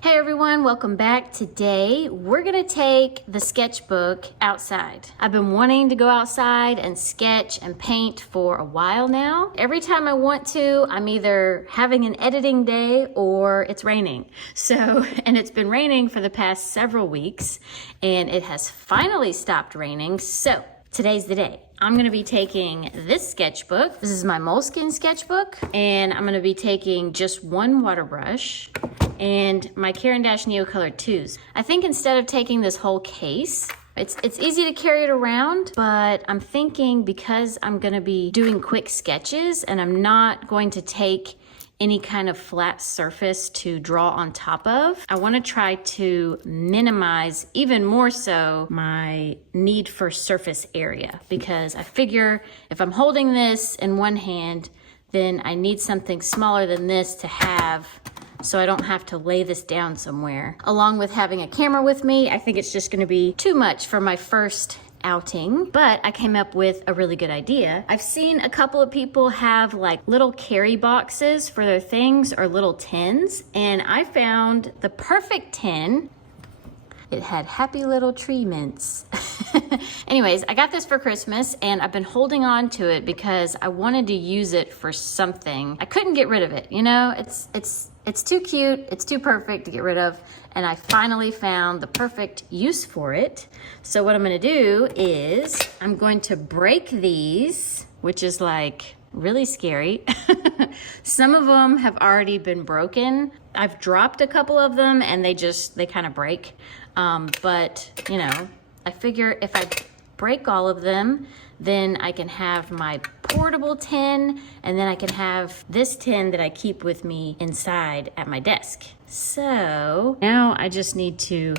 Hey everyone, welcome back. Today we're gonna take the sketchbook outside. I've been wanting to go outside and sketch and paint for a while now. Every time I want to, I'm either having an editing day or it's raining. And it's been raining for the past several weeks and it has finally stopped raining. So today's the day. I'm gonna be taking this sketchbook. This is my Moleskine sketchbook, and I'm gonna be taking just one water brush and my Caran Neocolor IIs. I think instead of taking this whole case, it's easy to carry it around, but I'm thinking because I'm gonna be doing quick sketches and I'm not going to take any kind of flat surface to draw on top of, I want to try to minimize even more so my need for surface area, because I figure if I'm holding this in one hand, then I need something smaller than this to have so I don't have to lay this down somewhere. Along with having a camera with me, I think it's just going to be too much for my first outing, but I came up with a really good idea. I've seen a couple of people have like little carry boxes for their things or little tins, and I found the perfect tin. It had happy little tree mints. Anyways, I got this for Christmas and I've been holding on to it because I wanted to use it for something. I couldn't get rid of it, you know? It's too cute, it's too perfect to get rid of, and I finally found the perfect use for it. So what I'm gonna do is I'm going to break these, which is like really scary. Some of them have already been broken. I've dropped a couple of them and they kind of break. But you know, I figure if I break all of them, then I can have my portable tin, and then I can have this tin that I keep with me inside at my desk. So now I just need to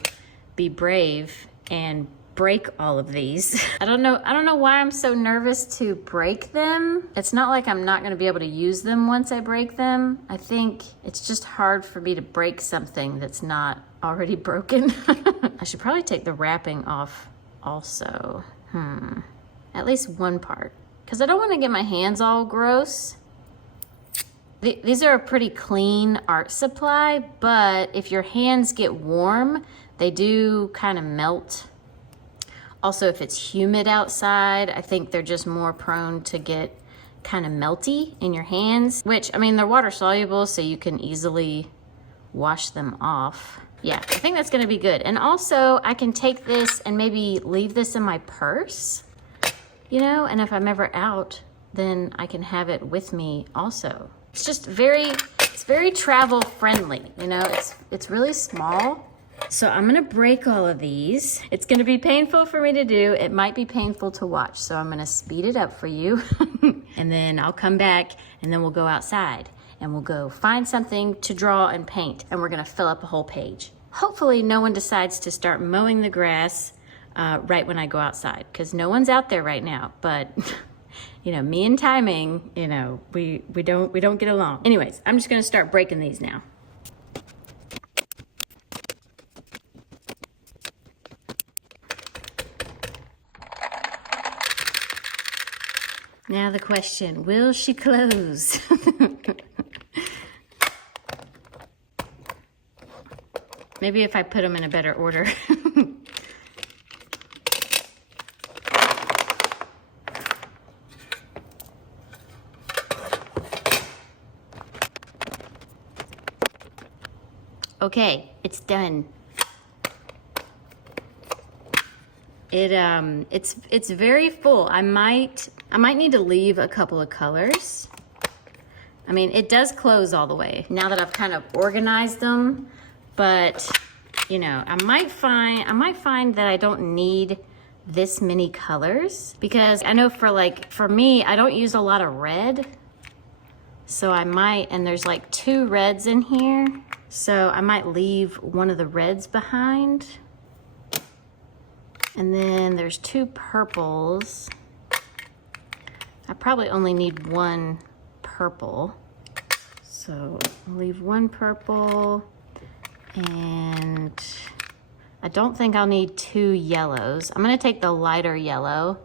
be brave and break all of these. I don't know why I'm so nervous to break them. It's not like I'm not gonna be able to use them once I break them. I think it's just hard for me to break something that's not already broken. I should probably take the wrapping off also. At least one part, because I don't want to get my hands all gross. These are a pretty clean art supply, but if your hands get warm, they do kind of melt. Also, if it's humid outside, I think they're just more prone to get kind of melty in your hands, which, I mean, they're water soluble, so you can easily wash them off. Yeah, I think that's gonna be good. And also, I can take this and maybe leave this in my purse, you know, and if I'm ever out, then I can have it with me also. It's just it's very travel friendly, you know, it's really small. So I'm gonna break all of these. It's gonna be painful for me to do. It might be painful to watch, so I'm gonna speed it up for you. And then I'll come back and then we'll go outside and we'll go find something to draw and paint, and we're gonna fill up a whole page. Hopefully no one decides to start mowing the grass right when I go outside, because no one's out there right now, but you know, me and timing, you know, we don't get along. Anyways, I'm just gonna start breaking these now. Now the question, will she close? Maybe if I put them in a better order. Okay, it's done. It's very full. I might need to leave a couple of colors. I mean, it does close all the way now that I've kind of organized them, but you know, I might find that I don't need this many colors, because I know for me, I don't use a lot of red. So I might, and there's like 2 reds in here. So I might leave one of the reds behind. And then there's 2 purples. I probably only need 1 purple. So I'll leave 1 purple, and I don't think I'll need 2 yellows. I'm gonna take the lighter yellow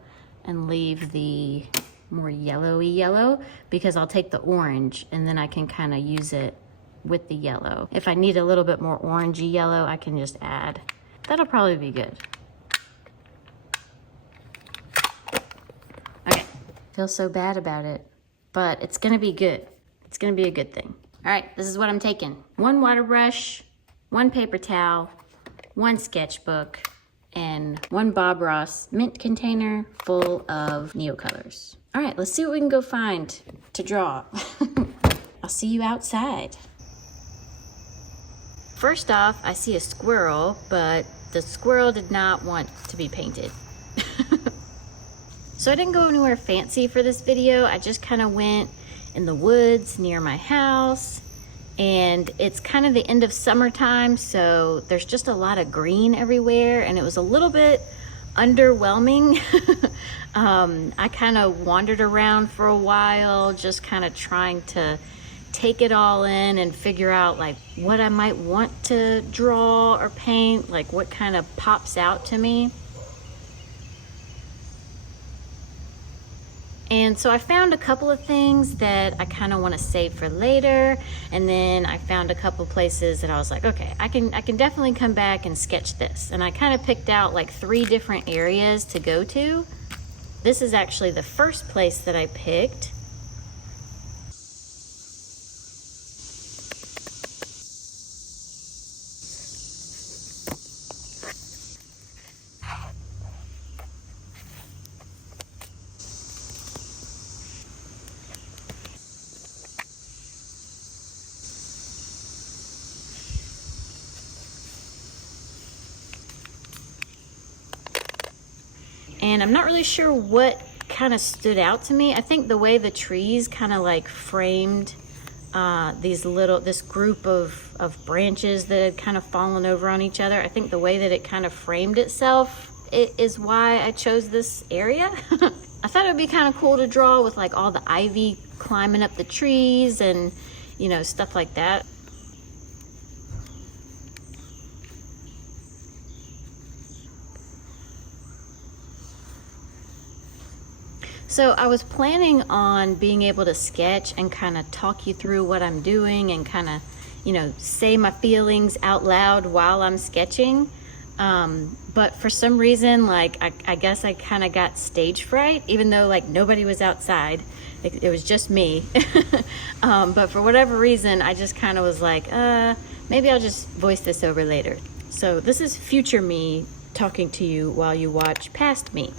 and leave the more yellowy yellow, because I'll take the orange and then I can kind of use it with the yellow. If I need a little bit more orangey yellow, I can just add. That'll probably be good. Okay, feel so bad about it, but it's gonna be good. It's gonna be a good thing. All right, this is what I'm taking. 1 water brush, 1 paper towel, 1 sketchbook, and 1 Bob Ross mint container full of Neocolors. All right, let's see what we can go find to draw. I'll see you outside. First off, I see a squirrel, but the squirrel did not want to be painted. So I didn't go anywhere fancy for this video. I just kind of went in the woods near my house, and it's kind of the end of summertime, so there's just a lot of green everywhere, and it was a little bit underwhelming. I kind of wandered around for a while, just kind of trying to take it all in and figure out like what I might want to draw or paint, like what kind of pops out to me. And so I found a couple of things that I kind of want to save for later, and then I found a couple places that I was like, okay, I can definitely come back and sketch this. And I kind of picked out like 3 different areas to go to. This is actually the first place that I picked. And I'm not really sure what kind of stood out to me. I think the way the trees kind of like framed this group of branches that had kind of fallen over on each other. I think the way that it kind of framed itself is why I chose this area. I thought it would be kind of cool to draw with like all the ivy climbing up the trees and, you know, stuff like that. So I was planning on being able to sketch and kind of talk you through what I'm doing and kind of, you know, say my feelings out loud while I'm sketching. But for some reason, like, I guess I kind of got stage fright, even though like nobody was outside. It was just me. But for whatever reason, I just kind of was like, maybe I'll just voice this over later. So this is future me talking to you while you watch past me.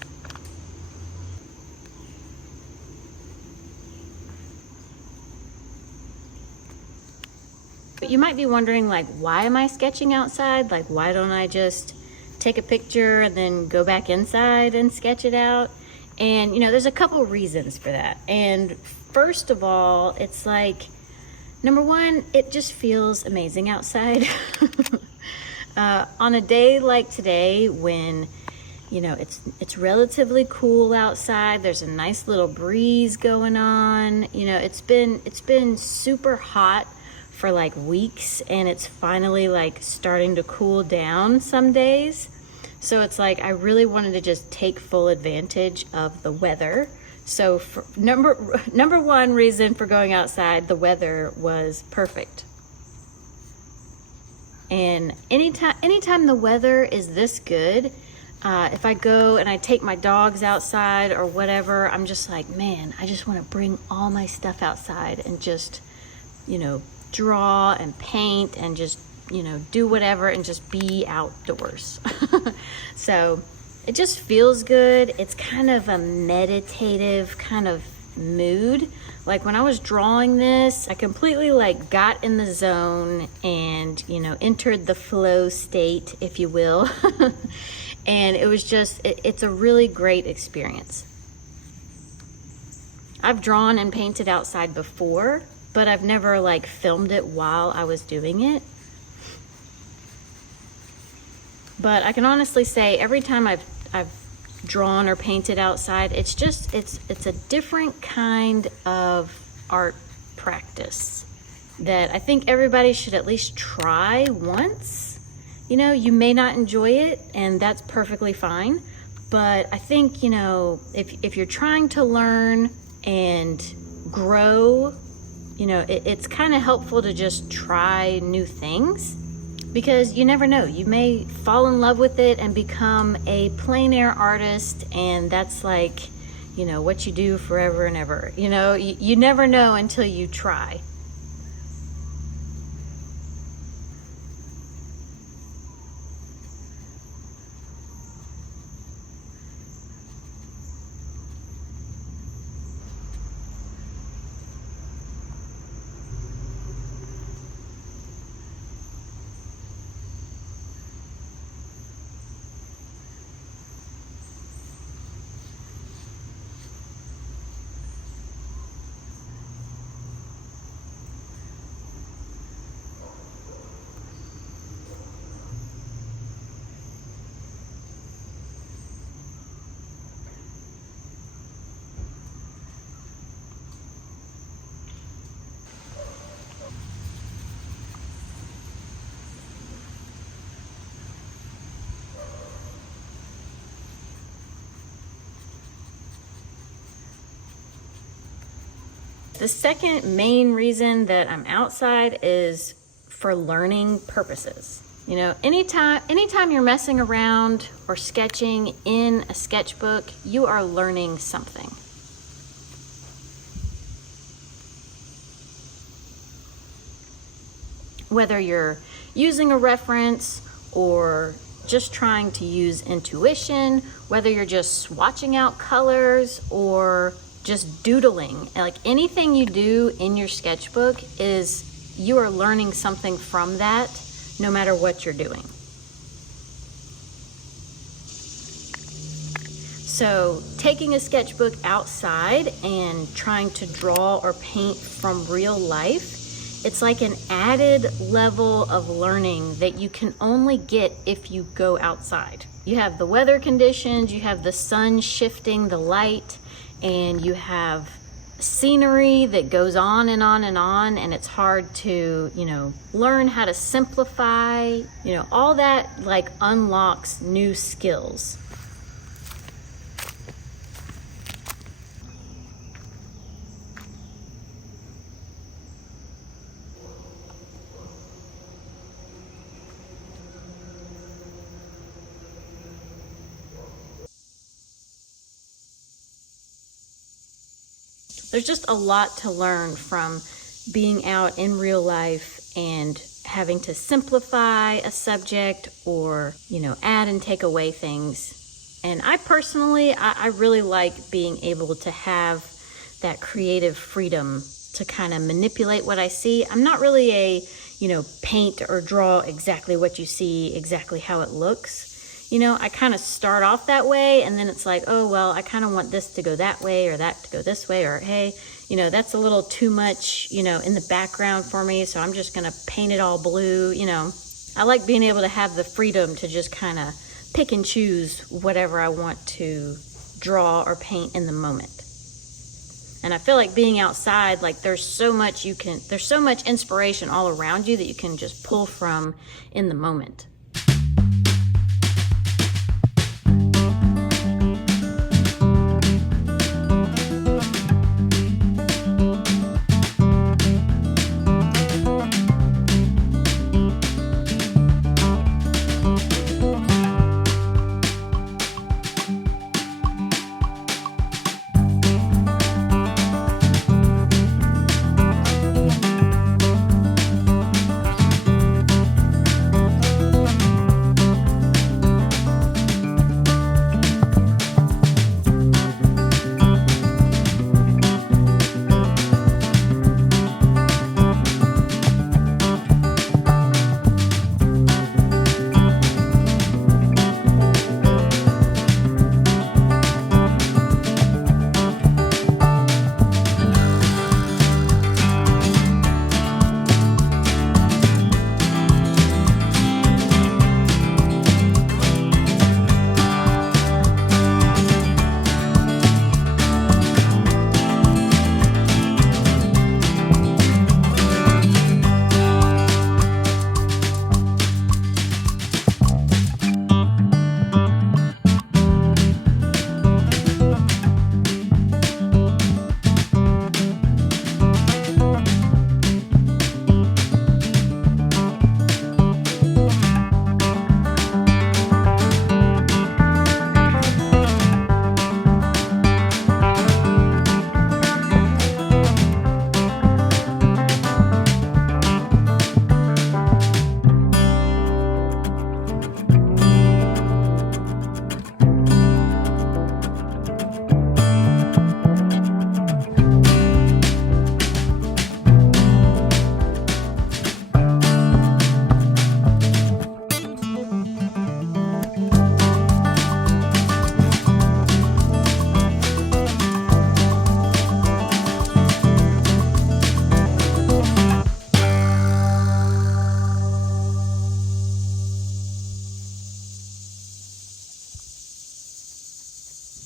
But you might be wondering, like, why am I sketching outside? Like, why don't I just take a picture and then go back inside and sketch it out? And, you know, there's a couple reasons for that. And first of all, it's like, number one, it just feels amazing outside. On a day like today when, you know, it's relatively cool outside, there's a nice little breeze going on. You know, it's been super hot for like weeks, and it's finally like starting to cool down some days. So it's like I really wanted to just take full advantage of the weather. So for number one reason for going outside, the weather was perfect. And anytime the weather is this good, if I go and I take my dogs outside or whatever, I'm just like, man, I just want to bring all my stuff outside and just, you know, draw and paint and just, you know, do whatever and just be outdoors. So it just feels good. It's kind of a meditative kind of mood. Like when I was drawing this, I completely like got in the zone and, you know, entered the flow state, if you will. And it was just, it's a really great experience. I've drawn and painted outside before, but I've never like filmed it while I was doing it. But I can honestly say every time I've drawn or painted outside, it's just, it's a different kind of art practice that I think everybody should at least try once. You know, you may not enjoy it, and that's perfectly fine. But I think, you know, if you're trying to learn and grow you know, it's kind of helpful to just try new things, because you never know, you may fall in love with it and become a plein air artist, and that's like, you know, what you do forever and ever. You know, you never know until you try. The second main reason that I'm outside is for learning purposes. You know, anytime you're messing around or sketching in a sketchbook, you are learning something. Whether you're using a reference or just trying to use intuition, whether you're just swatching out colors or just doodling, like anything you do in your sketchbook is you are learning something from that, no matter what you're doing. So taking a sketchbook outside and trying to draw or paint from real life, it's like an added level of learning that you can only get if you go outside. You have the weather conditions, you have the sun shifting the light, and you have scenery that goes on and on and on, and it's hard to, you know, learn how to simplify. You know, all that like unlocks new skills. There's just a lot to learn from being out in real life and having to simplify a subject or, you know, add and take away things. And I personally, I really like being able to have that creative freedom to kind of manipulate what I see. I'm not really a, you know, paint or draw exactly what you see, exactly how it looks. You know, I kind of start off that way, and then it's like, oh, well, I kind of want this to go that way or that to go this way, or hey, you know, that's a little too much, you know, in the background for me, so I'm just going to paint it all blue. You know, I like being able to have the freedom to just kind of pick and choose whatever I want to draw or paint in the moment. And I feel like being outside, like there's so much inspiration all around you that you can just pull from in the moment.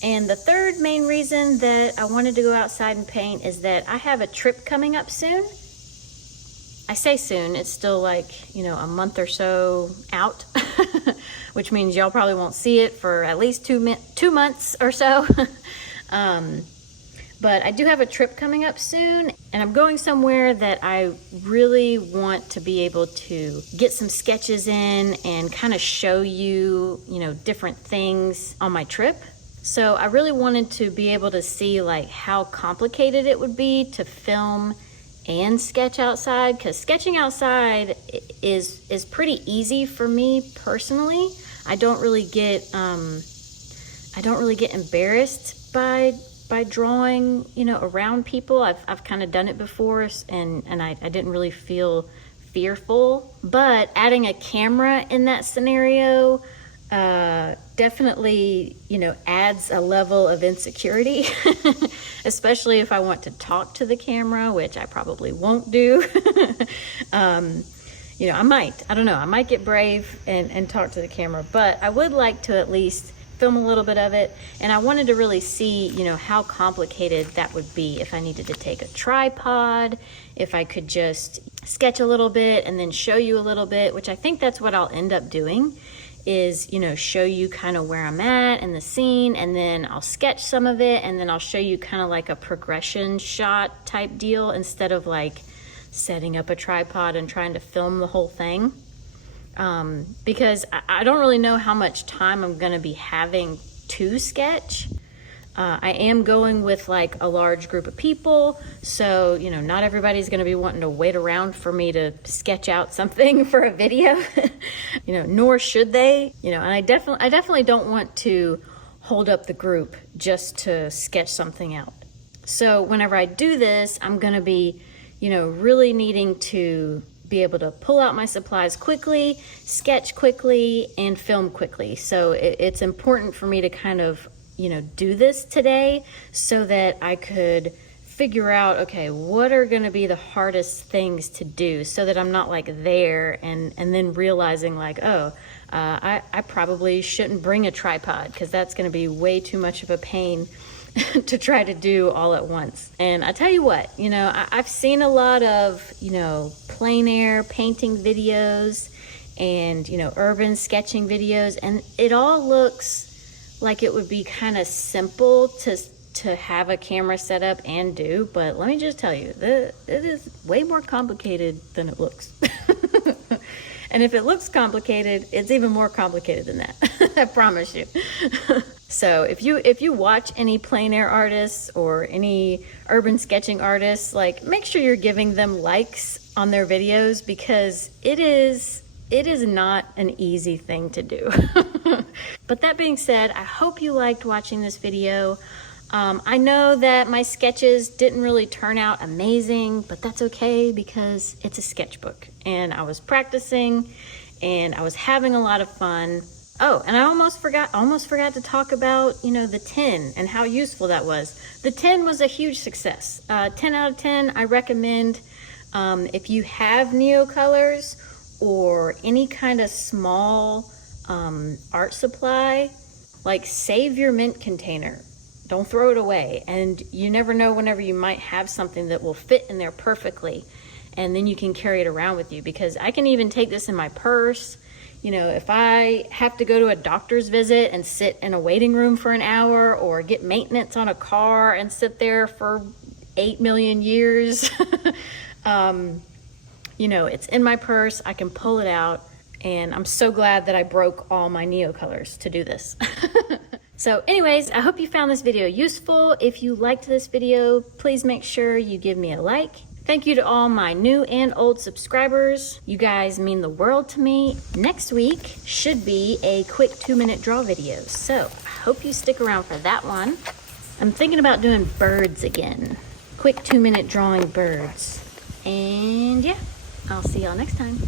And the third main reason that I wanted to go outside and paint is that I have a trip coming up soon. I say soon, it's still like, you know, a month or so out, which means y'all probably won't see it for at least 2 months or so. But I do have a trip coming up soon, and I'm going somewhere that I really want to be able to get some sketches in and kind of show you, you know, different things on my trip. So I really wanted to be able to see like how complicated it would be to film and sketch outside, because sketching outside is pretty easy for me personally. I don't really get embarrassed by drawing, you know, around people. I've kind of done it before, and I didn't really feel fearful. But adding a camera in that scenario definitely, you know, adds a level of insecurity, especially if I want to talk to the camera, which I probably won't do. You know, I don't know, I might get brave and talk to the camera, but I would like to at least film a little bit of it. And I wanted to really see, you know, how complicated that would be if I needed to take a tripod, if I could just sketch a little bit and then show you a little bit, which I think that's what I'll end up doing, is, you know, show you kind of where I'm at in the scene, and then I'll sketch some of it, and then I'll show you kind of like a progression shot type deal instead of like setting up a tripod and trying to film the whole thing. Because I don't really know how much time I'm going to be having to sketch. I am going with like a large group of people, so, you know, not everybody's going to be wanting to wait around for me to sketch out something for a video, you know, nor should they, you know, and I definitely don't want to hold up the group just to sketch something out. So whenever I do this, I'm going to be, you know, really needing to be able to pull out my supplies quickly, sketch quickly, and film quickly. So it's important for me to kind of, you know, do this today so that I could figure out, okay, what are going to be the hardest things to do, so that I'm not like there and then realizing like, oh, I probably shouldn't bring a tripod, because that's going to be way too much of a pain to try to do all at once. And I tell you what, you know, I've seen a lot of, you know, plein air painting videos and, you know, urban sketching videos, and it all looks like it would be kind of simple to have a camera set up and do, but let me just tell you, it is way more complicated than it looks. And if it looks complicated, it's even more complicated than that. I promise you. So if you watch any plein air artists or any urban sketching artists, like, make sure you're giving them likes on their videos, because it is not an easy thing to do. But that being said, I hope you liked watching this video. I know that my sketches didn't really turn out amazing, but that's okay, because it's a sketchbook and I was practicing and I was having a lot of fun. Oh, and I almost forgot to talk about, you know, the tin and how useful that was. The tin was a huge success. 10 out of 10, I recommend. If you have Neocolors or any kind of small art supply, like, save your mint container. Don't throw it away. And you never know whenever you might have something that will fit in there perfectly, and then you can carry it around with you, because I can even take this in my purse. You know, if I have to go to a doctor's visit and sit in a waiting room for an hour, or get maintenance on a car and sit there for 8 million years, you know, it's in my purse, I can pull it out, and I'm so glad that I broke all my Neocolors to do this. So anyways, I hope you found this video useful. If you liked this video, please make sure you give me a like. Thank you to all my new and old subscribers. You guys mean the world to me. Next week should be a quick 2-minute draw video, so I hope you stick around for that one. I'm thinking about doing birds again. Quick 2-minute drawing birds. And yeah, I'll see y'all next time.